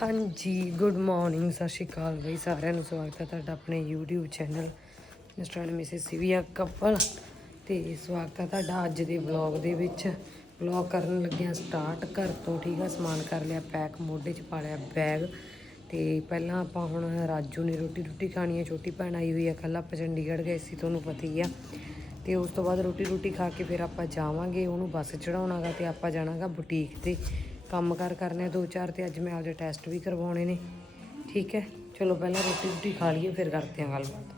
ਹਾਂਜੀ good morning ਸਤਿ ਸ਼੍ਰੀ ਅਕਾਲ ਬਈ, ਸਾਰਿਆਂ ਨੂੰ ਸਵਾਗਤ ਹੈ ਤੁਹਾਡਾ ਆਪਣੇ YouTube channel mister and Mrs Sivia couple ਤੇ ਸਵਾਗਤ ਹੈ ਤੁਹਾਡਾ ਅੱਜ ਦੇ ਵਲੌਗ ਦੇ ਵਿੱਚ। ਵਲੌਗ ਕਰਨ ਲੱਗਿਆ ਸਟਾਰਟ ਘਰ ਤੋਂ, ਠੀਕ ਆ, ਸਮਾਨ ਕਰ ਲਿਆ ਪੈਕ ਮੋਢੇ 'ਚ ਪਾ ਲਿਆ ਬੈਗ ਤੇ ਪਹਿਲਾਂ ਆਪਾਂ ਹੁਣ ਰਾਜੂ ਨੇ ਰੋਟੀ ਰੋਟੀ ਖਾਣੀ ਹੈ, ਛੋਟੀ ਭੈਣ ਆਈ ਹੋਈ ਆ ਕੱਲ ਆਪਾਂ ਚੰਡੀਗੜ੍ਹ ਗਏ ਸੀ, ਤੁਹਾਨੂੰ ਪਤਾ ਹੀ ਆ। ਤੇ ਉਸ ਤੋਂ ਬਾਅਦ ਰੋਟੀ ਰੋਟੀ ਖਾ ਕੇ ਫਿਰ ਆਪਾਂ ਜਾਵਾਂਗੇ, ਉਹਨੂੰ ਬੱਸ ਚੜਾਉਣਾਗਾ ਤੇ ਆਪਾਂ ਜਾਣਾਗਾ ਬੁਟੀਕ ਤੇ। ਕੰਮ ਕਾਰ ਕਰਨੇ ਆ, ਦੋ ਚਾਰ ਤੇ ਅੱਜ ਮੈਂ ਆਪਦੇ ਟੈਸਟ ਵੀ ਕਰਵਾਉਣੇ ਨੇ। ਠੀਕ ਹੈ? ਚਲੋ ਪਹਿਲਾਂ ਰੋਟੀ ਰੋਟੀ ਖਾ ਲਈਏ, ਫਿਰ ਕਰਦੇ ਹਾਂ ਗੱਲਬਾਤ।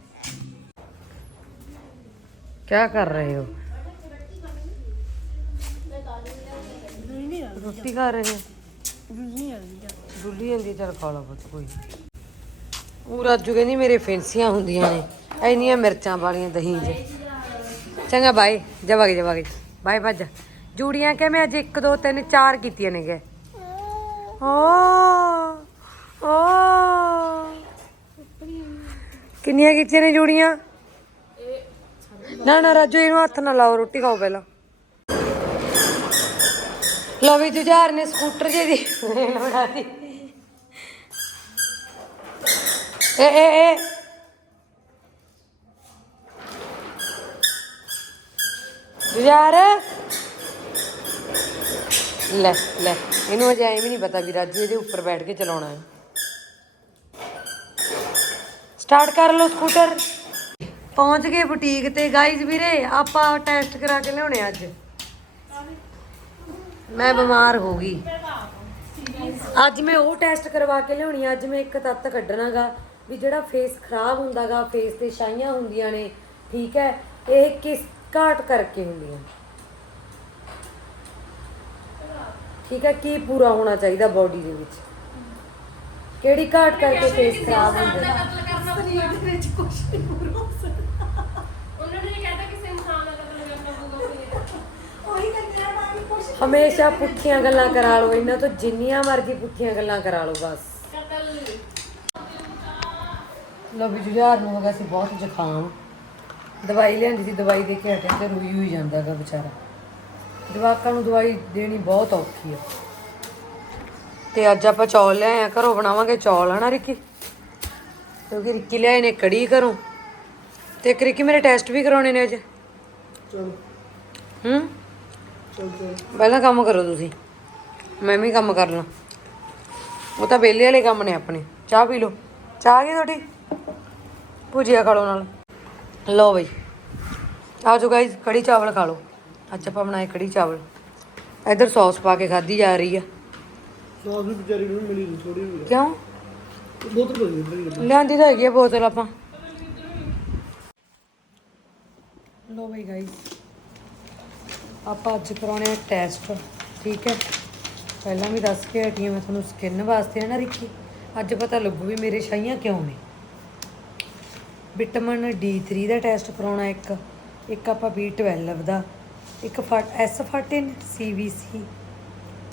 ਕੀ ਕਰ ਰਹੇ ਹੋ? ਰੋਟੀ ਖਾ ਰਹੇ ਹੋ? ਡੁੱਲੀ ਜਾਂਦੀ ਚਲ ਖਾ ਲਓ ਪੁੱਤ, ਕੋਈ ਨੀ। ਉਹ ਰਾਜੂ ਕਹਿੰਦੀ ਮੇਰੇ ਫੈਂਸੀਆਂ ਹੁੰਦੀਆਂ ਨੇ, ਇੰਨੀਆਂ ਮਿਰਚਾਂ ਵਾਲੀਆਂ ਦਹੀਂ 'ਚ। ਚੰਗਾ ਬਾਏ ਜਾਵਾਂਗੇ ਜਾਵਾਂਗੇ ਬਾਈ ਭੱਜ। ਜੂੜੀਆਂ ਕਿ ਮੈਂ ਅੱਜ 1 2 3 4 ਕੀਤੀਆਂ ਨੇ ਗੇ ਓ ਓ ਕਿੰਨੀਆਂ ਕੀਤੀਆਂ ਨੇ ਜੂੜੀਆਂ? ਨਾ ਨਾ, ਰਾਜੂ, ਇਹਨੂੰ ਹੱਥ ਨਾ ਲਾਓ, ਰੋਟੀ ਖਾਓ ਪਹਿਲਾਂ। ਲਓ ਵੀ, ਜੁਝਾਰ ਨੇ ਸਕੂਟਰ ਜੇ ਦੀ ਰੇਲ ਬਣਾ ਏ ਏ ਏ। ਜੁਝਾਰ। ਲੈ ਲੈ। ਇਹਨੂੰ ਅਜੇ ਐਵੇਂ ਨਹੀਂ ਪਤਾ ਵੀ ਰਾਜੂ ਇਹਦੇ ਉੱਪਰ ਬੈਠ ਕੇ ਚਲਾਉਣਾ ਹੈ। ਸਟਾਰਟ ਕਰ ਲਓ ਸਕੂਟਰ ਪਹੁੰਚ ਗਏ ਬੁਟੀਕ ਤੇ। ਗਾਈਜ਼ ਵੀਰੇ, ਆਪਾਂ ਟੈਸਟ ਕਰਾ ਕੇ ਲਿਆਉਣੇ ਅੱਜ। ਮੈਂ ਬਿਮਾਰ ਹੋ ਗਈ। ਅੱਜ ਮੈਂ ਉਹ ਟੈਸਟ ਕਰਵਾ ਕੇ ਲਿਆਉਣੀ ਅੱਜ ਮੈਂ ਇੱਕ ਤੱਤ ਕੱਢਣਾਗਾ ਵੀ ਜਿਹੜਾ ਫੇਸ ਖਰਾਬ ਹੁੰਦਾਗਾ ਫੇਸ ਤੇ ਛਾਈਆਂ ਹੁੰਦੀਆਂ ਨੇ, ਠੀਕ ਹੈ? ਇਹ ਕਿਸ ਘਾਟ ਕਰਕੇ ਹੁੰਦੀਆਂ? ਠੀਕ ਹੈ ਕੀ ਪੂਰਾ ਹੋਣਾ ਚਾਹੀਦਾ ਬਾਡੀ ਦੇ ਵਿੱਚ? ਕਿਹੜੀ ਘਾਟ ਕਰਕੇ ਫੇਸ ਖਰਾਬ ਹੁੰਦਾ? ਉਹਨਾਂ ਨੇ ਇਹ ਕਹਿਤਾ ਕਿਸੇ ਇਨਸਾਨ ਦਾ ਕਤਲ ਕਰਨਾ ਪਊਗਾ ਫਿਰ ਹਮੇਸ਼ਾ ਪੁੱਠੀਆਂ ਗੱਲਾਂ ਕਰਾ ਲਓ ਇਹਨਾਂ ਤੋਂ ਜਿੰਨੀਆਂ ਮਰਜ਼ੀ ਪੁੱਠੀਆਂ ਗੱਲਾਂ ਕਰਾ ਲਓ ਬਸ। ਲੋ ਵੀ ਜੁਝਾਰ ਨੂੰ ਹੋ ਗਿਆ ਸੀ ਬਹੁਤ ਜ਼ੁਕਾਮ। ਦਵਾਈ ਲਿਆਂਦੀ ਸੀ ਦਵਾਈ ਦੇ ਕੇ ਹਟੇ ਤੇ ਰੋਈ ਹੋਈ ਜਾਂਦਾਗਾ ਵਿਚਾਰਾ। ਜਵਾਕਾਂ ਨੂੰ ਦਵਾਈ ਦੇਣੀ ਬਹੁਤ ਔਖੀ ਆ। ਤੇ ਅੱਜ ਆਪਾਂ ਚੌਲ ਲਿਆਏ ਆ ਘਰੋਂ ਬਣਾਵਾਂਗੇ ਚੌਲ ਹਨਾ ਰਿੱਕੀ? ਕਿਉਂਕਿ ਰਿੱਕੀ ਲਿਆਏ ਨੇ ਕੜੀ ਘਰੋਂ। ਤੇ ਇੱਕ ਰਿੱਕੀ ਮੇਰੇ ਟੈਸਟ ਵੀ ਕਰਾਉਣੇ ਨੇ ਅੱਜ। ਚਲ। ਹੂੰ? ਪਹਿਲਾਂ ਕੰਮ ਕਰੋ ਤੁਸੀਂ। ਮੈਂ ਵੀ ਕੰਮ ਕਰ ਲਾਂ। ਉਹ ਤਾਂ ਵਿਹਲੇ ਵਾਲੇ ਕੰਮ ਨੇ ਆਪਣੇ। ਚਾਹ ਪੀ ਲਓ। ਚਾਹ ਕੀ ਤੁਹਾਡੀ? ਭੁਜੀਆ ਖਾ ਲਓ ਨਾਲ। ਲਓ ਬਈ। ਆਜੋ ਗਾਇਸ ਕੜੀ ਚਾਵਲ ਖਾ ਲਓ। ਅੱਜ ਆਪਾਂ ਬਣਾਏ ਕੜੀ ਚਾਵਲ। ਇਧਰ ਸੌਸ ਪਾ ਕੇ ਖਾਧੀ ਜਾ ਰਹੀ ਆ। ਸੌਸ ਵੀ ਵਿਚਾਰੀ ਨੂੰ ਮਿਲੀ ਨਹੀਂ ਥੋੜੀ ਹੋਈ ਕਿਉਂ? ਬਹੁਤ ਬੜੀ ਲਿਆਂਦੀ ਤਾਂ ਹੈਗੀ ਆ ਬੋਤਲ ਆਪਾਂ। ਲੋ ਬਈ ਗਾਇਸ ਆਪਾਂ ਅੱਜ ਕਰਾਉਣੇ ਆ ਟੈਸਟ ਠੀਕ ਹੈ? ਪਹਿਲਾਂ ਵੀ ਦੱਸ ਕੇ ਹਟੀ ਮੈਂ ਤੁਹਾਨੂੰ ਸਕਿਨ ਵਾਸਤੇ ਹੈ ਨਾ ਰਿੱਕੀ? ਅੱਜ ਪਤਾ ਲੱਗੂ ਵੀ ਮੇਰੇ ਛਾਈਆਂ ਕਿਉਂ ਨੇ। ਵਿਟਾਮਿਨ D3 ਦਾ ਟੈਸਟ ਕਰਾਉਣਾ ਇੱਕ। ਇੱਕ ਆਪਾਂ B12 ਦਾ। ਇੱਕ S14 CVC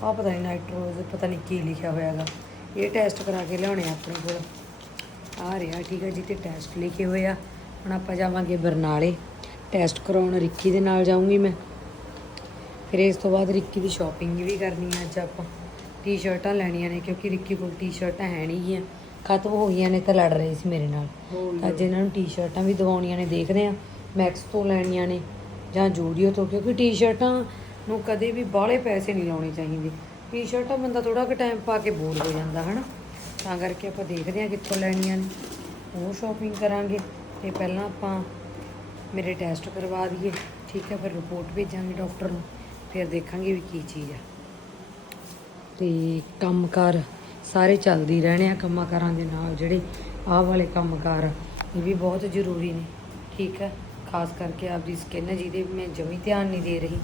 ਆ ਪਤਾ ਨਹੀਂ ਨਾਈਟ੍ਰੋਜ਼ ਪਤਾ ਨਹੀਂ ਕੀ ਲਿਖਿਆ ਹੋਇਆਗਾ ਇਹ ਟੈਸਟ ਕਰਾ ਕੇ ਲਿਆਉਣੇ ਆ ਆਪਣੇ ਕੋਲ। ਆ ਰਿਹਾ ਠੀਕ ਹੈ ਜੀ ਤੇ ਟੈਸਟ ਲਿਖੇ ਹੋਏ ਆ। ਹੁਣ ਆਪਾਂ ਜਾਵਾਂਗੇ ਬਰਨਾਲੇ। ਟੈਸਟ ਕਰਾਉਣ ਰਿੱਕੀ ਦੇ ਨਾਲ ਜਾਊਂਗੀ ਮੈਂ। ਫਿਰ ਇਸ ਤੋਂ ਬਾਅਦ ਰਿੱਕੀ ਦੀ ਸ਼ਾਪਿੰਗ ਵੀ ਕਰਨੀ ਹੈ ਅੱਜ ਆਪਾਂ। ਟੀ-ਸ਼ਰਟਾਂ ਲੈਣੀਆਂ ਨੇ ਕਿਉਂਕਿ ਰਿੱਕੀ ਕੋਲ ਟੀ-ਸ਼ਰਟਾਂ ਹੈ ਨਹੀਂ ਗੀਆਂ। ਖਤਮ ਹੋ ਗਈਆਂ ਨੇ ਤਾਂ ਲੜ ਰਹੇ ਸੀ ਮੇਰੇ ਨਾਲ। ਅੱਜ ਇਹਨਾਂ ਨੂੰ ਟੀ-ਸ਼ਰਟਾਂ ਵੀ ਦਿਵਾਉਣੀਆਂ ਨੇ ਦੇਖਦੇ ਆ। ਮੈਕਸ ਤੋਂ ਲੈਣੀਆਂ ਨੇ। ਜਾਂ ਜੂਡੀਓ ਤੋਂ ਕਿਉਂਕਿ ਟੀ-ਸ਼ਰਟਾਂ ਨੂੰ ਕਦੇ ਵੀ ਬਾਹਲੇ ਪੈਸੇ ਨਹੀਂ ਲਾਉਣੇ ਚਾਹੀਦੇ। ਟੀ-ਸ਼ਰਟਾਂ ਬੰਦਾ ਥੋੜਾ ਕੁ ਟਾਈਮ ਪਾ ਕੇ ਬੋਰ ਹੋ ਜਾਂਦਾ ਹਨਾ? ਤਾਂ ਕਰਕੇ ਆਪਾਂ ਦੇਖਦੇ ਹਾਂ ਕਿੱਥੋਂ ਲੈਣੀਆਂ ਨੇ। ਉਹ ਸ਼ਾਪਿੰਗ ਕਰਾਂਗੇ ਤੇ ਪਹਿਲਾਂ ਆਪਾਂ ਮੇਰੇ ਟੈਸਟ ਕਰਵਾ ਦਈਏ ਠੀਕ ਹੈ? ਫਿਰ ਰਿਪੋਰਟ ਭੇਜਾਂਗੇ ਡਾਕਟਰ ਨੂੰ ਫਿਰ ਦੇਖਾਂਗੇ ਵੀ ਕੀ ਚੀਜ਼ ਆ। ਤੇ ਕੰਮਕਾਰ ਸਾਰੇ ਚੱਲਦੀ ਰਹਿਣੇ ਆ ਕੰਮਾਂ-ਕਾਰਾਂ ਦੇ ਨਾਲ ਜਿਹੜੇ ਆਹ ਵਾਲੇ ਕੰਮਕਾਰ ਆ, ਇਹ ਵੀ ਬਹੁਤ ਜ਼ਰੂਰੀ ਨੇ ਠੀਕ ਹੈ? ਖਾਸ ਕਰਕੇ ਆਪਦੀ ਸਕਿਨ ਜਿਹਦੇ ਮੈਂ ਜਮੀ ਧਿਆਨ ਨਹੀਂ ਦੇ ਰਹੀ।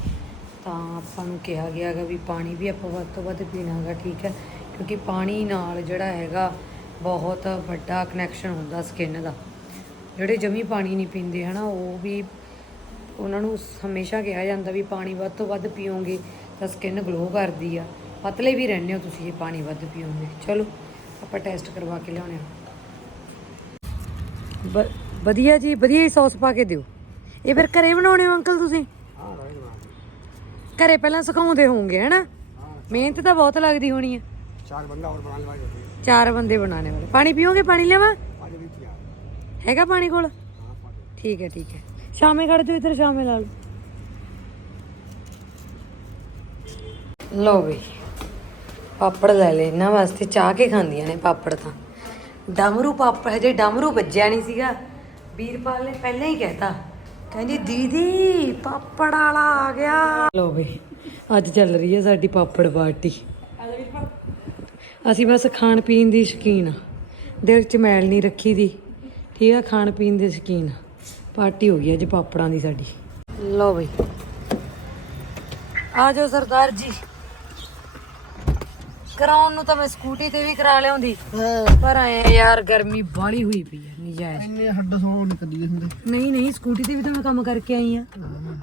ਤਾਂ ਆਪਾਂ ਨੂੰ ਕਿਹਾ ਗਿਆ ਹੈਗਾ ਵੀ ਪਾਣੀ ਵੀ ਆਪਾਂ ਵੱਧ ਤੋਂ ਵੱਧ ਪੀਣਾ ਹੈਗਾ, ਠੀਕ ਹੈ? ਕਿਉਂਕਿ ਪਾਣੀ ਨਾਲ ਜਿਹੜਾ ਹੈਗਾ ਬਹੁਤ ਵੱਡਾ ਕਨੈਕਸ਼ਨ ਹੁੰਦਾ ਸਕਿਨ ਦਾ। ਜਿਹੜੇ ਜਮੀ ਪਾਣੀ ਨਹੀਂ ਪੀਂਦੇ, ਹਨਾ, ਉਹ ਵੀ ਉਹਨਾਂ ਨੂੰ ਹਮੇਸ਼ਾ ਕਿਹਾ ਜਾਂਦਾ ਵੀ ਪਾਣੀ ਵੱਧ ਤੋਂ ਵੱਧ ਪੀਓਗੇ ਤਾਂ ਸਕਿਨ ਗਲੋ ਕਰਦੀ ਆ। ਪਤਲੇ ਵੀ ਰਹਿੰਦੇ ਹੋ ਤੁਸੀਂ ਜੇ ਪਾਣੀ ਵੱਧ ਪੀਓਗੇ। ਚਲੋ, ਆਪਾਂ ਟੈਸਟ ਕਰਵਾ ਕੇ ਲਿਆਉਣੇ ਆ। ਵਧੀਆ ਜੀ, ਵਧੀਆ ਹੀ ਸੌਸ ਪਾ ਕੇ ਦਿਓ। ਇਹ ਫਿਰ ਘਰੇ ਬਣਾਉਣੇ ਹੋ ਅੰਕਲ ਤੁਸੀਂ? ਘਰੇ ਪਹਿਲਾਂ ਸਿਖਾਉਂਦੇ ਹੋਗੇ ਹੈਨਾ? ਮਿਹਨਤ ਤਾਂ ਬਹੁਤ ਲੱਗਦੀ ਹੋਣੀ ਹੈ ਚਾਰ ਬੰਦਾ ਹੋਰ ਬਣਾਉਣ ਵਾਲੇ ਹੋਤੇ ਚਾਰ ਬੰਦੇ ਬਣਾਉਣੇ ਵਾਲੇ। ਪਾਣੀ ਪੀਓਗੇ? ਪਾਣੀ ਲੈਵਾ ਹੈਗਾ ਪਾਣੀ ਕੋਲ? ਠੀਕ ਹੈ ਠੀਕ ਹੈ। ਸ਼ਾਮੇ ਕੱਢ ਦਿਓ ਇੱਧਰ ਸ਼ਾਮੇ ਲਾ ਲਓ। ਲੋ ਵੀ ਪਾਪੜ ਲੈ ਲੈ ਇਹਨਾਂ ਵਾਸਤੇ ਚਾਹ ਕੇ ਖਾਂਦੀਆਂ ਨੇ ਪਾਪੜ ਤਾਂ। ਡਮਰੂ ਪਾਪੜ ਹਜੇ ਡਮਰੂ ਵੱਜਿਆ ਨਹੀਂ ਸੀਗਾ। ਵੀਰਪਾਲ ਨੇ ਪਹਿਲਾਂ ਹੀ ਕਹਿਤਾ। ਕਹਿੰਦੀ, ਦੀਦੀ, ਪਾਪੜ ਵਾਲਾ ਆ ਗਿਆ। ਲਓ ਵੀ, ਅੱਜ ਚੱਲ ਰਹੀ ਹੈ ਸਾਡੀ ਪਾਪੜ ਪਾਰਟੀ। ਅਸੀਂ ਬਸ ਖਾਣ ਪੀਣ ਦੀ ਸ਼ੌਕੀਨ ਆ। ਦਿਲ 'ਚ ਮੈਲ ਨਹੀਂ ਰੱਖੀ ਦੀ। ਠੀਕ ਆ, ਖਾਣ ਪੀਣ ਦੇ ਸ਼ੌਕੀਨ ਪਾਰਟੀ ਹੋ ਗਈ ਅੱਜ ਪਾਪੜਾਂ ਦੀ ਸਾਡੀ। ਲਓ ਬਈ ਆ ਜਾਓ ਸਰਦਾਰ ਜੀ। ਕਰਾਉਣ ਨੂੰ ਤਾਂ ਮੈਂ ਸਕੂਟੀ ਤੇ ਵੀ ਕਰਾ ਲਿਆਉਂਦੀ। ਪਰ ਆਏ ਯਾਰ ਗਰਮੀ ਬਾਲੀ ਹੋਈ ਪਈ ਹੈ ਨਜਾਇਜ਼। ਇੰਨੇ ਹੱਡ ਸੌ ਨਿਕਲੀ ਹੁੰਦੇ। ਨਹੀਂ ਨਹੀਂ ਸਕੂਟੀ ਤੇ ਵੀ ਤਾਂ ਮੈਂ ਕੰਮ ਕਰਕੇ ਆਈ ਆ।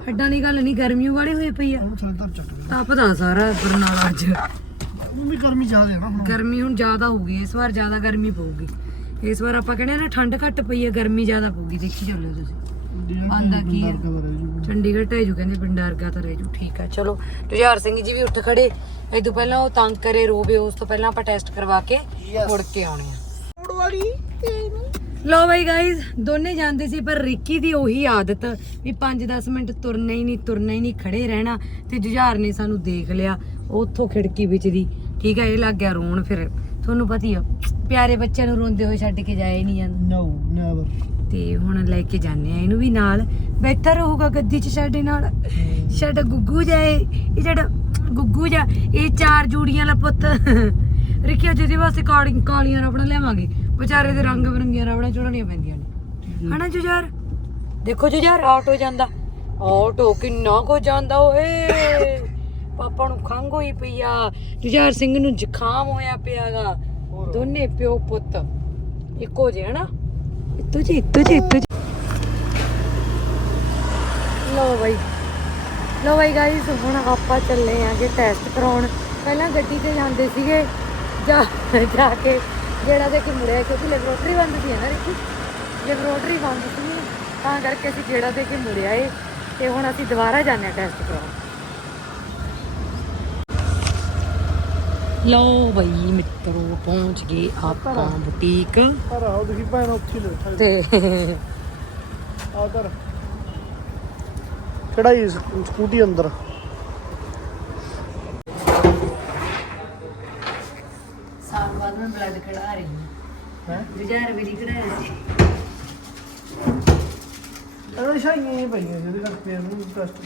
ਹੱਡਾਂ ਦੀ ਗੱਲ ਨਹੀਂ ਗਰਮੀ ਵਾਲੀ ਹੋਈ ਪਈ ਆ। ਹੁਣ ਸਾਲ ਤੱਕ ਚੱਕ ਲਿਆ ਤਪਦਾ ਸਾਰਾ ਬਰਨਾਲਾ ਅੱਜ। ਮੰਮੀ ਗਰਮੀ ਜ਼ਿਆਦਾ ਹੈ ਨਾ ਹੁਣ। ਗਰਮੀ ਹੁਣ ਜ਼ਿਆਦਾ ਹੋਊਗੀ ਇਸ ਵਾਰ ਜ਼ਿਆਦਾ ਗਰਮੀ ਪਊਗੀ। ਇਸ ਵਾਰ ਆਪਾਂ ਕਹਿੰਦੇ ਨਾ ਠੰਡ ਘੱਟ ਪਈ ਹੈ ਗਰਮੀ ਜ਼ਿਆਦਾ ਪਊਗੀ ਦੇਖੀ ਚੱਲੋ ਤੁਸੀਂ। ਆਂਦਾ ਕੀ ਹੈ ਚੰਡੀਗੜ੍ਹ ਢਾਈ ਜੂ ਕਹਿੰਦੇ ਪਿੰਡ ਵਰਗਾ ਤਾਂ ਰਹਿ ਜੂ ਠੀਕ ਆ ਚਲੋ। ਤੁਝਾਰ ਸਿੰਘ ਜੀ ਵੀ ਉੱਠ ਖੜੇ। ਇਹ ਤੋਂ ਪਹਿਲਾਂ ਉਹ ਤੰਗ ਕਰੇ ਰੋਵੇ ਉਸ ਤੋਂ ਪਹਿਲਾਂ ਆਪਾਂ ਟੈਸਟ ਕਰਵਾ ਕੇ ਮੁੜ ਕੇ ਆਉਣੇ ਆ। ਲੋ ਬਾਈ ਗਾਇਜ਼ ਦੋਨੇ ਜਾਂਦੇ ਸੀ ਪਰ ਰਿੱਕੀ ਦੀ ਉਹੀ ਆਦਤ ਵੀ 5-10 ਮਿੰਟ ਤੁਰਨਾ ਹੀ ਨਹੀਂ ਤੁਰਨਾ ਹੀ ਨਹੀਂ ਖੜੇ ਰਹਿਣਾ ਤੇ ਜੁਝਾਰ ਨੇ ਸਾਨੂੰ ਦੇਖ ਲਿਆ ਉੱਥੋਂ ਖਿੜਕੀ ਵਿੱਚ ਦੀ। ਠੀਕ ਹੈ ਇਹ ਲੱਗ ਗਿਆ ਰੋਣ ਫਿਰ। ਤੁਹਾਨੂੰ ਪਤਾ ਹੀ ਆ ਪਿਆਰੇ ਬੱਚਿਆਂ ਨੂੰ ਰੋਂਦੇ ਹੋਏ ਛੱਡ ਕੇ ਜਾਏ ਨਹੀਂ ਜਾਂਦਾ। ਨੋ ਨੈਵਰ ਤੇ ਹੁਣ ਲੈ ਕੇ ਜਾਂਦੇ ਆ। ਇਹਨੂੰ ਵੀ ਨਾਲ ਬਿਹਤਰ ਰਹੂਗਾ ਗੱਦੀ 'ਚ ਸਾਡੇ ਨਾਲ। ਸਾਡਾ ਗੁੱਗੂ ਜਾਏ ਇਹ ਸਾਡਾ ਗੁੱਗੂ ਜਾ ਇਹ ਚਾਰ ਜੂੜੀਆਂ ਵਾਲਾ ਪੁੱਤ। ਰਿੱਕਿਆ ਜਿਹਦੇ ਵਾਸਤੇ ਕਾਲੀ ਕਾਲੀਆਂ ਰਬੜਾਂ ਲਿਆਵਾਂਗੇ। ਵਿਚਾਰੇ ਦੇ ਰੰਗ ਬਰੰਗੀਆਂ ਰਬੜਾਂ ਚੜਾਉਣੀਆਂ ਪੈਂਦੀਆਂ ਨੇ। ਹਨਾ ਜੁਜਾਰ ਦੇਖੋ ਜੁਜਾਰ ਆਟੋ ਜਾਂਦਾ। ਆਟੋ ਕਿੰਨਾ ਕੋ ਜਾਂਦਾ ਓਏ। ਪਾਪਾ ਨੂੰ ਖੰਘ ਹੋਈ ਪਈ ਆ। ਜੁਜਾਰ ਸਿੰਘ ਨੂੰ ਜ਼ੁਕਾਮ ਹੋਇਆ ਪਿਆਗਾ ਦੋਨੇ ਪਿਓ ਪੁੱਤ। ਇੱਕੋ ਜਿਹੇ ਹਨਾ? ਇੱਤੋ ਜੀ ਇੱਤੋ ਜੀ ਇੱਤੋ ਜੀ। ਲੋ ਬਾਈ। ਲੋ ਬਾਈ ਗਾਇਸ ਹੁਣ ਆਪਾਂ ਚੱਲੇ ਆਂਗੇ ਟੈਸਟ ਕਰਾਉਣ। ਪਹਿਲਾਂ ਗੱਡੀ ਤੇ ਜਾਂਦੇ ਸੀਗੇ। ਜਾ ਜਾ ਕੇ ਜਿਹੜਾ ਦੇ ਕੇ ਮੁੜਿਆ, ਕਿਉਂਕਿ ਲੈਬੋਰਟਰੀ ਬੰਦ ਸੀ ਨਾ ਰਿੱਕੀ ਲੈਬੋਰਟਰੀ ਬੰਦ ਸੀ। ਤਾਂ ਕਰਕੇ ਅਸੀਂ ਜਿਹੜਾ ਦੇ ਕੇ ਮੁੜਿਆ ਏ। ਤੇ ਹੁਣ ਅਸੀਂ ਦੁਬਾਰਾ ਜਾਂਦੇ ਆ ਟੈਸਟ ਕਰਾਉਣ। ਲਓ ਬਈ ਮਿੱਤਰੋ ਪਹੁੰਚ ਗਏ ਆਪਾਂ ਬੁਟੀਕ ਪਰ ਆਓ ਤੁਸੀਂ ਭੈਣ ਉੱਥੇ ਲੈ ਤੇ ਆ ਕਰ ਚੜਾਈ ਸਕੂਟੀ ਅੰਦਰ? ਸਾਲ ਬਾਅਦ ਮੈਂ ਬਲੱਡ ਕਢਾ ਰਹੀ ਹਾਂ। ਹੈ? ਜੁਝਾਰ ਵੀ ਨਹੀਂ ਕਢਾ ਰਹੀ ਸੀ ਅਰੇ ਸ਼ਾਈਆਂ ਪਈਆਂ ਜਿਹਦੇ ਕਰਕੇ ਇਹਨੂੰ ਟੈਸਟ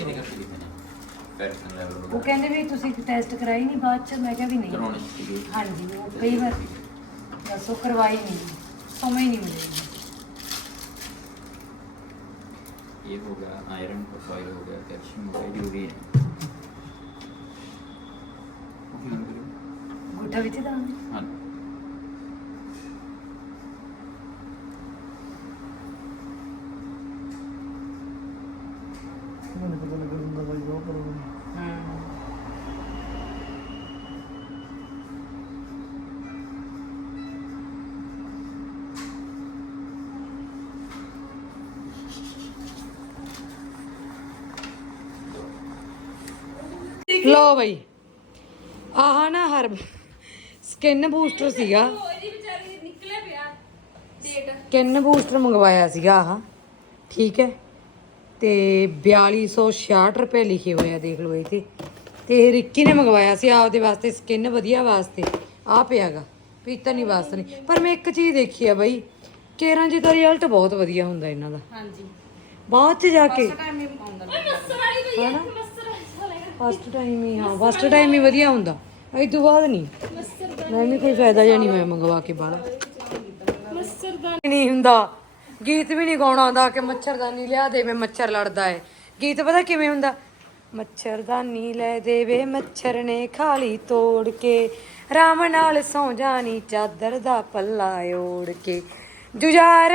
ਟੈਨਸ਼ਨ ਲੈਵਲ ਉਹ ਵਗੈਰਾ ਕਹਿੰਦੇ ਵੀ ਤੁਸੀਂ ਟੈਸਟ ਕਰਾਈ ਨਹੀਂ ਬਾਅਦ ਚ ਮੈਂ ਕਿਹਾ ਵੀ ਨਹੀਂ। ਕਰਾਉਣੀ ਸੀਗੀ ਹਾਂਜੀ ਉਹ ਕਈ ਵਾਰ ਦੱਸੋ ਕਰਵਾਈ ਨਹੀਂ ਸਮਝ ਹੀ ਨਹੀਂ ਮਿਲੇਗੀ ਇਹ ਹੋ ਗਿਆ ਆਇਰਨ ਪ੍ਰੋਫਾਈਲ ਹੋ ਗਿਆ ਕੈਲਸ਼ੀਅਮ ਹੋ ਗਿਆ ਯੂਰੀਨ ਗੁੱਠਾ ਵਿੱਚ ਦਾਂ ਹਾਂ ਲੋ ਬਈ। ਆਹ ਨਾ ਹਰ ਸਕਿਨ ਬੂਸਟਰ ਸੀਗਾ। ਵਿਚਾਰੀ ਪਿਆ ਡੇਟ ਸਕਿਨ ਬੂਸਟਰ ਮੰਗਵਾਇਆ ਸੀਗਾ ਆਹ। ਠੀਕ ਹੈ। ਤੇ 4266 ਰੁਪਏ ਲਿਖੇ ਹੋਏ ਆ ਦੇਖ ਲਓ ਇਹ ਤੇ। ਤੇ ਇਹ ਰਿੱਕੀ ਨੇ ਮੰਗਵਾਇਆ ਸੀ ਆਪਦੇ ਵਾਸਤੇ ਸਕਿਨ ਵਧੀਆ ਵਾਸਤੇ। ਆ ਪਿਆਗਾ ਪੀਤਾ ਨਹੀਂ ਵਾਸਤੇ ਨਹੀਂ। ਪਰ ਮੈਂ ਇੱਕ ਚੀਜ਼ ਦੇਖੀ ਆ ਬਈ ਕੇਰਾਂ ਜੀ ਦਾ ਰਿਜ਼ਲਟ ਬਹੁਤ ਵਧੀਆ ਹੁੰਦਾ ਇਹਨਾਂ ਦਾ। ਹਾਂਜੀ। ਬਾਅਦ ਚ ਜਾ ਕੇ ਮੱਸਰ ਵਾਲੀ ਹੈ ਹਨਾ? ਫਸਟ ਟਾਈਮ ਹੀ, ਹਾਂ ਫਸਟ ਟਾਈਮ ਹੀ ਵਧੀਆ ਹੁੰਦਾ। ਇਹ ਤੋਂ ਬਾਅਦ ਨਹੀਂ। ਮੈਂ ਵੀ ਕੋਈ ਫਾਇਦਾ ਜਾਂ ਨਹੀਂ ਮੰਗਵਾ ਕੇ ਬਾਹਲਾ ਮੱਸਰ ਨਹੀਂ ਹੁੰਦਾ। ਗੀਤ ਵੀ ਨਹੀਂ ਗਾਉਣਾ ਆਉਂਦਾ ਕਿ ਮੱਛਰਦਾਨੀ ਲਿਆ ਦੇਵੇ ਮੱਛਰ ਲੜਦਾ ਹੈ ਗੀਤ ਪਤਾ ਕਿਵੇਂ ਹੁੰਦਾ? ਮੱਛਰਦਾਨੀ ਲੈ ਦੇਵੇ, ਮੱਛਰ ਨੇ ਖਾਲੀ ਤੋੜ ਕੇ। ਰਾਮ ਨਾਲ ਸੌ ਜਾਣੀ, ਚਾਦਰ ਦਾ ਪੱਲਾ ਓੜ ਕੇ। ਜੁਝਾਰ,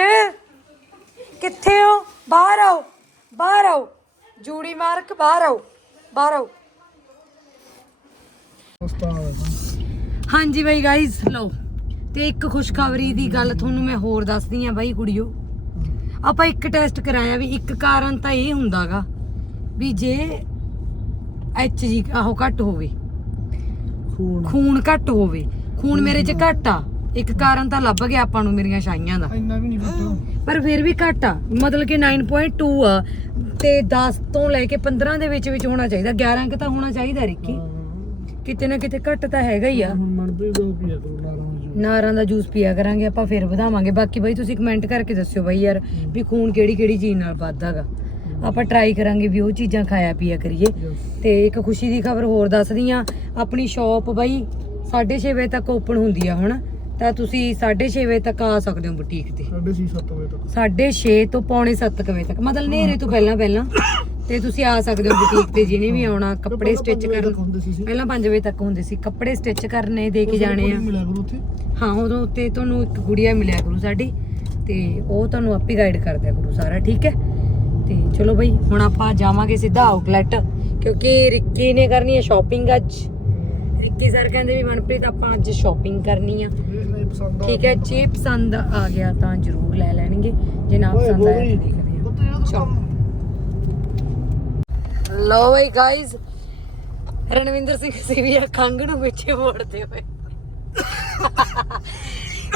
ਕਿੱਥੇ ਹੋ? ਬਾਹਰ ਆਓ ਬਾਹਰ ਆਓ। ਜੂੜੀ ਮਾਰਕ ਬਾਹਰ ਆਓ। ਬਾਹਰ ਆਓ। ਹਾਂਜੀ ਬਾਈ ਗਾਇਜ਼ ਲਓ। ਤੇ ਇੱਕ ਖੁਸ਼ਖਬਰੀ ਦੀ ਗੱਲ ਤੁਹਾਨੂੰ ਮੈਂ ਹੋਰ ਦੱਸਦੀ ਆ ਬਾਈ ਕੁੜੀਓ। ਆਪਾਂ ਇੱਕ ਟੈਸਟ ਕਰਾਇਆ ਵੀ ਇੱਕ ਕਾਰਨ ਤਾਂ ਇਹ ਹੁੰਦਾਗਾ ਵੀ ਜੇ ਐਚ ਜੀ ਆਹੋ ਘੱਟ ਹੋਵੇ। ਖੂਨ। ਖੂਨ ਘੱਟ ਹੋਵੇ। ਖੂਨ ਮੇਰੇ 'ਚ ਘੱਟ ਆ। ਇੱਕ ਕਾਰਨ ਤਾਂ ਲੱਭ ਗਿਆ ਆਪਾਂ ਨੂੰ ਮੇਰੀਆਂ ਛਾਈਆਂ ਦਾ। ਇੰਨਾ ਵੀ ਨਹੀਂ ਫਿੱਟ ਪਰ ਫਿਰ ਵੀ ਘੱਟ ਆ। ਮਤਲਬ ਕਿ 9.2 ਆ। ਤੇ 10 ਤੋਂ ਲੈ ਕੇ 15 ਦੇ ਵਿੱਚ ਵਿੱਚ ਹੋਣਾ ਚਾਹੀਦਾ। 11 ਕਿ ਤਾਂ ਹੋਣਾ ਚਾਹੀਦਾ ਰਿੱਕੀ। ਕਿਤੇ ਨਾ ਕਿਤੇ ਘੱਟ ਤਾਂ ਹੈਗਾ ਹੀ ਆ। ਹੁਣ ਮਨਪ੍ਰੀਤ ਦੋ ਪੀਆ ਕਰੋ ਨਾਰਾਂ ਨੂੰ ਨਾਰਾਂ ਦਾ ਜੂਸ ਪੀਆ ਕਰਾਂਗੇ ਆਪਾਂ ਫਿਰ ਵਧਾਵਾਂਗੇ। ਬਾਕੀ ਬਾਈ ਤੁਸੀਂ ਕਮੈਂਟ ਕਰਕੇ ਦੱਸਿਓ ਬਾਈ ਯਾਰ ਵੀ ਖੂਨ ਕਿਹੜੀ ਕਿਹੜੀ ਚੀਜ਼ ਨਾਲ ਵੱਧਦਾਗਾ। ਆਪਾਂ ਟਰਾਈ ਕਰਾਂਗੇ ਵੀ ਉਹ ਚੀਜ਼ਾਂ ਖਾਇਆ ਪੀਆ ਕਰੀਏ। ਤੇ ਇੱਕ ਖੁਸ਼ੀ ਦੀ ਖਬਰ ਹੋਰ ਦੱਸਦੀ ਆ। ਆਪਣੀ ਸ਼ਾਪ ਬਾਈ 6:30 ਵਜੇ ਤੱਕ ਓਪਨ ਹੁੰਦੀ ਆ ਹੁਣ। ਤਾਂ ਤੁਸੀਂ 6:30 ਵਜੇ ਤੱਕ ਆ ਸਕਦੇ ਹੋ ਬੁਟੀਕ ਤੇ। ਸਾਢੇ ਛੇ ਸੱਤ ਵਜੇ ਤੱਕ। 6:30 ਤੋਂ ਪੌਣੇ 7 ਵਜੇ ਤੱਕ। ਮਤਲਬ ਹਨੇਰੇ ਤੋਂ ਪਹਿਲਾਂ ਪਹਿਲਾਂ। ਤੇ ਤੁਸੀਂ ਆ ਸਕਦੇ ਹੋ ਬੁਟੀਕ ਤੇ ਜਿਹਨੇ ਵੀ ਆਉਣਾ ਕੱਪੜੇ ਸਟਿਚ ਕਰਨ। ਪਹਿਲਾਂ 5 ਵਜੇ ਤੱਕ ਹੁੰਦੇ ਸੀ। ਕੱਪੜੇ ਸਟਿਚ ਕਰਨੇ ਦੇ ਕੇ ਜਾਣੇ ਆ। ਹਾਂ ਉਦੋਂ ਉੱਤੇ ਤੁਹਾਨੂੰ ਇੱਕ ਗੁੜੀਆ ਮਿਲਿਆ ਕਰੂ ਸਾਡੀ। ਤੇ ਉਹ ਤੁਹਾਨੂੰ ਆਪੇ ਗਾਈਡ ਕਰ ਦਿਆ ਕਰੂ ਸਾਰਾ ਠੀਕ ਹੈ? ਤੇ ਚਲੋ ਬਈ ਹੁਣ ਆਪਾਂ ਜਾਵਾਂਗੇ ਸਿੱਧਾ ਆਊਟਲੈਟ ਕਿਉਂਕਿ ਰਿੱਕੀ ਨੇ ਕਰਨੀ ਹੈ ਸ਼ਾਪਿੰਗ ਅੱਜ। ਰਿੱਕੀ ਸਰ ਕਹਿੰਦੇ ਵੀ ਮਨਪ੍ਰੀਤ ਆਪਾਂ ਅੱਜ ਸ਼ਾਪਿੰਗ ਕਰਨੀ ਆ। ਠੀਕ ਹੈ ਜੇ ਪਸੰਦ ਆ ਗਿਆ ਤਾਂ ਜ਼ਰੂਰ ਲੈ ਲੈਣਗੇ। ਜੇ ਨਾ ਪਸੰਦ ਆਇਆ ਤਾਂ ਦੇਖਦੇ ਆ ਲੋ ਬਈ ਗਾਇਜ਼ ਰਣਵਿੰਦਰ ਸਿੰਘ ਸੀ ਵੀ ਖੰਗ ਨੂੰ ਪਿੱਛੇ ਮੋੜਦੇ ਹੋਏ।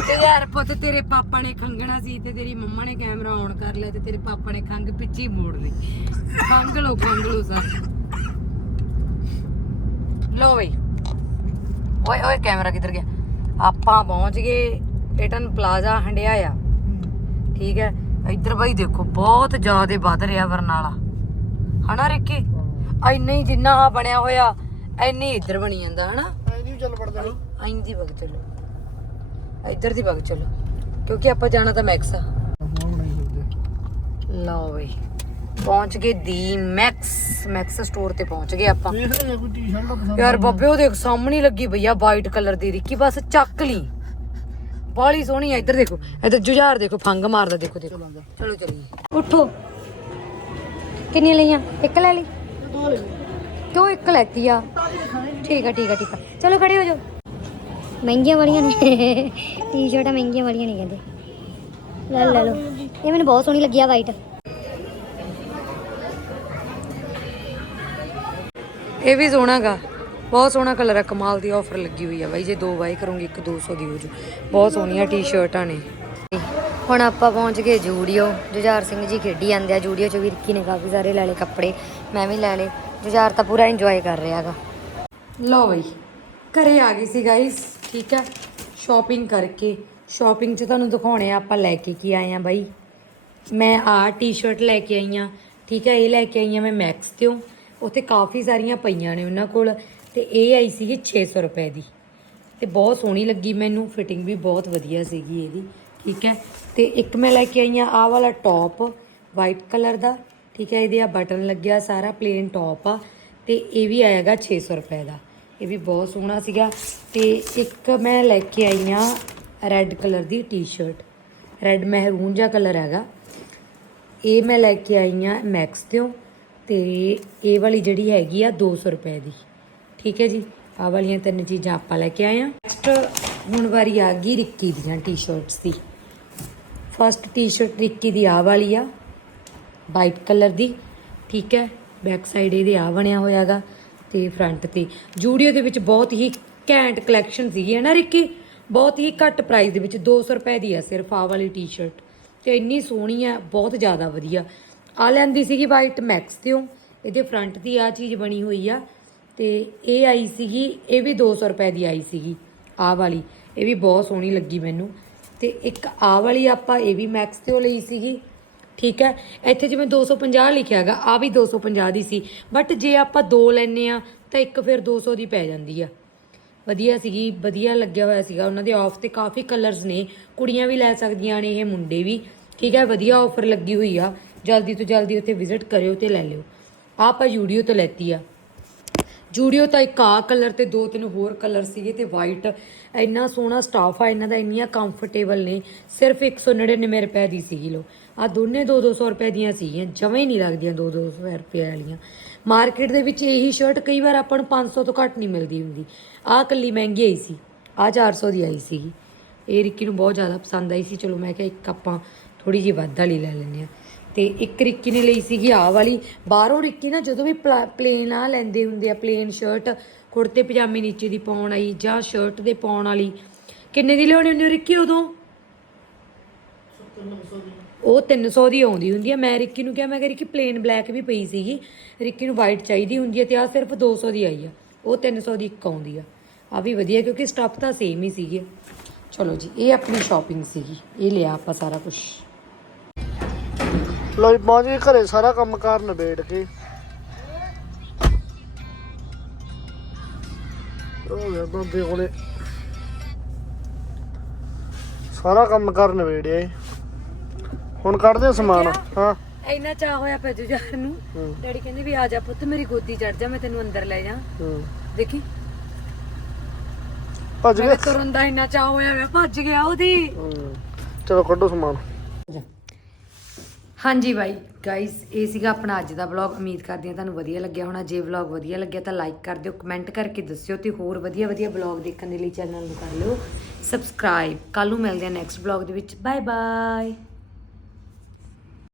ਤੇ ਯਾਰ ਪੁੱਤ ਤੇਰੇ ਪਾਪਾ ਨੇ ਖੰਗਣਾ ਸੀ ਤੇ ਤੇਰੀ ਮੰਮਾ ਨੇ ਕੈਮਰਾ ਔਨ ਕਰ ਲਿਆ ਤੇ ਤੇਰੇ ਪਾਪਾ ਨੇ ਖੰਗ ਪਿੱਛੇ ਮੋੜ ਲਈ। ਖੰਗ ਲੋ ਖੰਗ ਲੋ ਸਾ ਲੋ ਬਈ। ਓਏ ਓਏ ਕੈਮਰਾ ਕਿੱਧਰ ਗਿਆ? ਆਪਾਂ ਪਹੁੰਚ ਗਏ ਏਟਨ ਪਲਾਜ਼ਾ ਹੰਡਿਆਇਆ ਠੀਕ ਹੈ? ਇੱਧਰ ਬਾਈ ਦੇਖੋ ਬਹੁਤ ਜ਼ਿਆਦਾ ਵੱਧ ਰਿਹਾ ਬਰਨਾਲਾ ਹਨਾ ਰਿੱਕੀ? ਇੰਨਾ ਹੀ ਜਿੰਨਾ ਆ ਬਣਿਆ ਹੋਇਆ ਇੰਨੀ ਇੱਧਰ ਬਣੀ ਜਾਂਦਾ ਹਨਾ? ਐਂ ਨਹੀਂ ਚੱਲ ਪੜਦਾ ਐਂ ਦੀ ਵਗ ਚਲੋ। ਇੱਧਰ ਦੀ ਵਗ ਚਲੋ। ਕਿਉਂਕਿ ਆਪਾਂ ਜਾਣਾ ਤਾਂ ਮੈਕਸ ਆ। ਲਓ ਬਈ। ਪਹੁੰਚ ਗਏ ਦੀ ਮੈਕਸ ਮੈਕਸ ਸਟੋਰ ਤੇ ਪਹੁੰਚ ਗਏ ਆਪਾਂ। ਦੇਖ ਲੈ ਕੋਈ ਟੀ-ਸ਼ਰਟ ਦਾ ਪਸੰਦ ਯਾਰ ਬੱਬੇ ਉਹ ਦੇਖ ਸਾਹਮਣੇ ਲੱਗੀ ਭਈਆ ਵਾਈਟ ਕਲਰ ਦੀ ਰਿੱਕੀ ਬਸ ਚੱਕ ਲਈ। ਬਾਲੀ ਸੋਹਣੀ ਆ ਇੱਧਰ ਦੇਖੋ ਇੱਧਰ ਜੁਝਾਰ ਦੇਖੋ ਫੰਗ ਮਾਰਦਾ ਦੇਖੋ ਦੇਖੋ। ਚਲੋ ਚਲੀਏ ਉੱਠੋ। ਕਿੰਨੀਆਂ ਲਈਆਂ? ਇੱਕ ਲੈ ਲਈ? ਕਿਉਂ ਇੱਕ ਲੈਤੀ ਆ? ਠੀਕ ਆ ਠੀਕ ਆ ਠੀਕ ਆ। ਚਲੋ ਖੜੇ ਹੋ ਜਾਓ। ਮਹਿੰਗੀਆਂ ਵਾਲੀਆਂ ਨੇ। ਟੀ-ਸ਼ਰਟਾਂ ਮਹਿੰਗੀਆਂ ਵਾਲੀਆਂ ਨਹੀਂ ਕਹਿੰਦੇ। ਲੈ ਲੈ ਲਓ। ਇਹ ਮੈਨੂੰ ਬਹੁਤ ਸੋਹਣੀ ਲੱਗੀ ਆ ਵਾਈਟ ਇਹ ਵੀ ਸੋਹਣਾਗਾ ਬਹੁਤ ਸੋਹਣਾ ਕਲਰ ਆ, ਕਮਾਲ ਦੀ ਆਫਰ ਲੱਗੀ ਹੋਈ ਆ ਬਾਈ। ਜੇ ਦੋ ਬਾਈ ਕਰੂੰਗੀ, ਇੱਕ 200 ਦੀ ਹੋ ਜੂ। ਬਹੁਤ ਸੋਹਣੀਆਂ ਟੀ-ਸ਼ਰਟਾਂ ਨੇ। ਹੁਣ ਆਪਾਂ ਪਹੁੰਚ ਗਏ ਜੂਡੀਓ। ਜੁਝਾਰ ਸਿੰਘ ਜੀ ਖੇਡੀ ਜਾਂਦੇ ਆ। ਜੂਡੀਓ ਚ ਵਿਰਕੀ ਨੇ ਕਾਫੀ ਸਾਰੇ ਲੈ ਲਏ ਕੱਪੜੇ। ਮੈਂ ਵੀ ਲੈ ਲਏ। ਜੁਝਾਰ ਤਾਂ ਪੂਰਾ ਇੰਜੋਏ ਕਰ ਰਿਹਾ ਹੈਗਾ ਲਓ ਬਈ, ਘਰੇ ਆ ਗਈ ਸੀ ਗਾਇਸ ਠੀਕ ਹੈ ਸ਼ਾਪਿੰਗ ਕਰਕੇ। ਸ਼ਾਪਿੰਗ 'ਚ ਤੁਹਾਨੂੰ ਦਿਖਾਉਣੇ ਆ ਆਪਾਂ ਲੈ ਕੇ ਕੀ ਆਏ ਆ ਬਾਈ। ਮੈਂ ਆ ਟੀ-ਸ਼ਰਟ ਲੈ ਕੇ ਆਈ ਆ, ਠੀਕ ਹੈ ਇਹ ਲੈ ਕੇ ਆਈ ਆ ਮੈਂ ਮੈਕਸ ਤੋਂ ਉੱਥੇ ਕਾਫੀ ਸਾਰੀਆਂ ਪਈਆਂ ਨੇ ਉਹਨਾਂ ਕੋਲ ਤੇ ਇਹ ਆਈ ਸੀਗੀ 600 ਰੁਪਏ ਦੀ। ਤੇ ਬਹੁਤ ਸੋਹਣੀ ਲੱਗੀ ਮੈਨੂੰ ਫਿਟਿੰਗ ਵੀ ਬਹੁਤ ਵਧੀਆ ਸੀਗੀ ਇਹਦੀ, ਠੀਕ ਹੈ। ਤੇ ਇੱਕ ਮੈਂ ਲੈ ਕੇ ਆਈ ਆ ਆਹ ਵਾਲਾ ਟੌਪ ਵਾਈਟ ਕਲਰ ਦਾ, ਠੀਕ ਹੈ, ਇਹਦੇ ਆ ਬਟਨ ਲੱਗਿਆ ਸਾਰਾ ਪਲੇਨ ਟੌਪ ਆ। ਤੇ ਇਹ ਵੀ ਆਏਗਾ 600 ਰੁਪਏ ਦਾ। ਇਹ ਵੀ ਬਹੁਤ ਸੋਹਣਾ ਸੀਗਾ। ਤੇ ਇੱਕ ਮੈਂ ਲੈ ਕੇ ਆਈ ਆ ਰੈੱਡ ਕਲਰ ਦੀ ਟੀ-ਸ਼ਰਟ ਰੈੱਡ ਮਹਿਰੂਨ ਜਿਹਾ ਕਲਰ ਹੈਗਾ। ਇਹ ਮੈਂ ਲੈ ਕੇ ਆਈ ਆ ਮੈਕਸ ਤੋਂ ਤੇ ਇਹ ਵਾਲੀ ਜਿਹੜੀ ਹੈਗੀ ਆ 200 ਰੁਪਏ ਦੀ। ਠੀਕ ਹੈ ਜੀ? ਆਹ ਵਾਲੀਆਂ ਤਿੰਨ ਚੀਜ਼ਾਂ ਆਪਾਂ ਲੈ ਕੇ ਆਏ ਆ ਨੈਕਸਟ ਹੁਣ ਵਾਰੀ ਆ ਗਈ ਰਿੱਕੀ ਦੀਆਂ ਟੀ-ਸ਼ਰਟਸ ਦੀ। ਫਸਟ ਟੀ-ਸ਼ਰਟ ਰਿੱਕੀ ਦੀ ਆਹ ਵਾਲੀ ਆ ਵਾਈਟ ਕਲਰ ਦੀ। ਠੀਕ ਹੈ? ਬੈਕ ਸਾਈਡ ਇਹਦੇ ਆ ਬਣਿਆ ਹੋਇਆਗਾ ਤੇ ਫਰੰਟ ਤੇ। ਜੂਡੀਓ ਦੇ ਵਿੱਚ ਬਹੁਤ ਹੀ ਘੈਂਟ ਕਲੈਕਸ਼ਨ ਸੀਗੀ, ਹੈ ਨਾ ਰਿੱਕੀ? ਬਹੁਤ ਹੀ ਘੱਟ ਪ੍ਰਾਈਸ ਦੇ ਵਿੱਚ 200 ਰੁਪਏ ਦੀ ਆ ਸਿਰਫ ਆਹ ਵਾਲੀ ਟੀ-ਸ਼ਰਟ ਤੇ ਇੰਨੀ ਸੋਹਣੀ ਆ, ਬਹੁਤ ਜ਼ਿਆਦਾ ਵਧੀਆ। ਆ ਲੈਂਦੀ ਸੀਗੀ ਵਾਈਟ ਮੈਕਸ ਤੋਂ ਇਹਦੇ ਫਰੰਟ ਦੀ ਆ ਚੀਜ਼ ਬਣੀ ਹੋਈ ਆ। ਤੇ ਇਹ ਆਈ ਸੀਗੀ, ਇਹ ਵੀ 200 ਰੁਪਏ ਦੀ ਆਈ ਸੀਗੀ, ਆਹ ਵਾਲੀ। ਇਹ ਵੀ ਬਹੁਤ ਸੋਹਣੀ ਲੱਗੀ ਮੈਨੂੰ। ਤੇ ਇੱਕ ਆਹ ਵਾਲੀ ਆਪਾਂ ਇਹ ਵੀ ਮੈਕਸ ਤੋਂ ਲਈ ਸੀਗੀ। ਠੀਕ ਹੈ, ਇੱਥੇ ਜਿਵੇਂ 250 ਲਿਖਿਆ ਹੈਗਾ ਆ ਵੀ 250 ਦੀ ਸੀ। ਬਟ ਜੇ ਆਪਾਂ ਦੋ ਲੈਨੇ ਆ ਤਾਂ ਇੱਕ ਫਿਰ 200 ਦੀ ਪੈ ਜਾਂਦੀ ਆ। ਵਧੀਆ ਸੀਗੀ, ਵਧੀਆ ਲੱਗਿਆ ਹੋਇਆ ਸੀਗਾ। ਉਹਨਾਂ ਦੇ ਆਫ ਤੇ ਕਾਫੀ ਕਲਰਸ ਨੇ। ਕੁੜੀਆਂ ਵੀ ਲੈ ਸਕਦੀਆਂ ਨੇ, ਇਹ ਮੁੰਡੇ ਵੀ। ਠੀਕ ਹੈ, ਵਧੀਆ ਆਫਰ ਲੱਗੀ ਹੋਈ ਆ। ਜਲਦੀ ਤੋਂ ਜਲਦੀ ਉੱਥੇ ਵਿਜ਼ਿਟ ਕਰਿਓ ਤੇ ਲੈ ਲਿਓ। ਆਹ ਆਪਾਂ ਯੂਡੀਓ ਤੋਂ ਲੈਤੀ ਆ। ਜੂਡੀਓ ਤਾਂ ਇੱਕ ਆ ਕਲਰ ਤੇ ਦੋ ਤਿੰਨ ਹੋਰ ਕਲਰ ਸੀਗੇ ਤੇ ਵਾਈਟ ਇੰਨਾ ਸੋਹਣਾ ਸਟਾਫ ਆ, ਇਹਨਾਂ ਦਾ ਇੰਨੀਆਂ ਕੰਫਰਟੇਬਲ ਨੇ। ਸਿਰਫ 199 ਰੁਪਏ ਦੀ ਸੀਗੀ ਲੋ ਆ ਦੋਨੇ 2-200 ਰੁਪਏ ਦੀਆਂ ਸੀਗੀਆਂ, ਜਮਾਂ ਹੀ ਨਹੀਂ ਲੱਗਦੀਆਂ 2-200 ਰੁਪਏ ਵਾਲੀਆਂ। ਮਾਰਕੀਟ ਦੇ ਵਿੱਚ ਇਹੀ ਸ਼ਰਟ ਕਈ ਵਾਰ ਆਪਾਂ ਨੂੰ 500 ਤੋਂ ਘੱਟ ਨਹੀਂ ਮਿਲਦੀ ਹੁੰਦੀ। ਆਹ ਕੱਲੀ ਮਹਿੰਗੀ ਆਈ ਸੀ ਆ 400 ਦੀ ਆਈ ਸੀਗੀ। ਇਹ ਰਿੱਕੀ ਨੂੰ ਬਹੁਤ ਜ਼ਿਆਦਾ ਪਸੰਦ ਆਈ ਸੀ। ਚਲੋ ਮੈਂ ਕਿਹਾ ਇੱਕ ਆਪਾਂ ਥੋੜੀ ਜਿਹੀ ਵੱਧ ਵਾਲੀ ਲੈ ਲੈਂਦੇ ਆ ਤੇ ਇੱਕ ਰਿੱਕੀ ਨੇ ਲਈ ਸੀਗੀ ਆਹ ਵਾਲੀ। ਬਾਹਰੋਂ ਰਿੱਕੀ ਨਾ ਜਦੋਂ ਵੀ ਪਲੇਨ ਆ ਲੈਂਦੇ ਹੁੰਦੇ ਆ ਪਲੇਨ ਸ਼ਰਟ ਕੁੜਤੇ, ਪਜਾਮੇ ਨੀਚੇ ਦੀ ਪਾਉਣ ਆਈ ਜਾਂ ਸ਼ਰਟ ਦੇ ਪਾਉਣ ਵਾਲੀ। ਕਿੰਨੇ ਦੀ ਲਿਆਉਣੀ ਹੁੰਦੀ ਆ ਰਿੱਕੀ ਉਦੋਂ? ਉਹ 300 ਦੀ ਆਉਂਦੀ ਹੁੰਦੀ ਆ। ਮੈਂ ਰਿੱਕੀ ਨੂੰ ਕਿਹਾ, ਮੈਂ ਕਿਹਾ ਰਿੱਕੀ ਪਲੇਨ ਬਲੈਕ ਵੀ ਪਈ ਸੀਗੀ। ਰਿੱਕੀ ਨੂੰ ਵਾਈਟ ਚਾਹੀਦੀ ਹੁੰਦੀ ਆ ਤੇ ਆ ਸਿਰਫ 200 ਦੀ ਆਈ ਆ। ਉਹ 300 ਦੀ ਇੱਕ ਆਉਂਦੀ ਆ। ਆ ਵੀ ਵਧੀਆ ਕਿਉਂਕਿ ਸਟਫ ਤਾਂ ਸੇਮ ਹੀ ਸੀਗੇ। ਚਲੋ ਜੀ, ਇਹ ਆਪਣੀ ਸ਼ਾਪਿੰਗ ਸੀਗੀ। ਇਹ ਲਿਆ ਆਪਾਂ ਸਾਰਾ ਕੁਝ ਲੋ ਜੀ ਪਹੁੰਚ ਗਏ ਘਰੇ ਸਾਰਾ ਕੰਮ ਕਾਰ ਨਿਬੇੜ ਕੇ। ਉਹ ਗਿਆ ਬੰਦੇ ਕੋਲੇ ਸਾਰਾ ਕੰਮ ਕਰ ਨਿਬੇੜਿਆ ਏ। ਹੁਣ ਕੱਢਦੇ ਆ ਸਮਾਨ ਹਾਂ। ਇੰਨਾ ਚਾਹ ਹੋਇਆ ਪਿਆ ਜੁਝਾਰ ਨੂੰ। ਹੂੰ। ਡੈਡੀ ਕਹਿੰਦੇ ਵੀ ਆ ਜਾ ਪੁੱਤ ਮੇਰੀ ਗੋਦੀ ਚੜ ਜਾ ਮੈਂ ਤੈਨੂੰ ਅੰਦਰ ਲੈ ਜਾ। ਹੂੰ। ਦੇਖੀ? ਭੱਜ ਮੇਰੇ ਗਏ ਤੁਰਨ ਦਾ ਇੰਨਾ ਚਾਹ ਹੋਇਆ ਪਿਆ ਭੱਜ ਗਿਆ ਉਹਦੀ। ਹੂੰ। ਚਲੋ ਕੱਢੋ ਸਮਾਨ। ਹਾਂਜੀ ਬਾਈ ਗਾਇਸ ਇਹ ਸੀਗਾ ਆਪਣਾ ਅੱਜ ਦਾ ਵਲੌਗ ਉਮੀਦ ਕਰਦੀ ਹਾਂ ਤੁਹਾਨੂੰ ਵਧੀਆ ਲੱਗਿਆ ਹੋਣਾ। ਜੇ ਵਲੌਗ ਵਧੀਆ ਲੱਗਿਆ ਤਾਂ ਲਾਈਕ ਕਰ ਦਿਓ ਕਮੈਂਟ ਕਰਕੇ ਦੱਸਿਓ ਤੇ ਹੋਰ ਵਧੀਆ ਵਧੀਆ ਵਲੌਗ ਦੇਖਣ ਦੇ ਲਈ ਚੈਨਲ ਨੂੰ ਕਰ ਲਿਓ। ਸਬਸਕ੍ਰਾਈਬ ਕੱਲ ਨੂੰ ਮਿਲਦੇ ਹਾਂ ਨੈਕਸਟ ਵਲੌਗ ਦੇ ਵਿੱਚ। Bye bye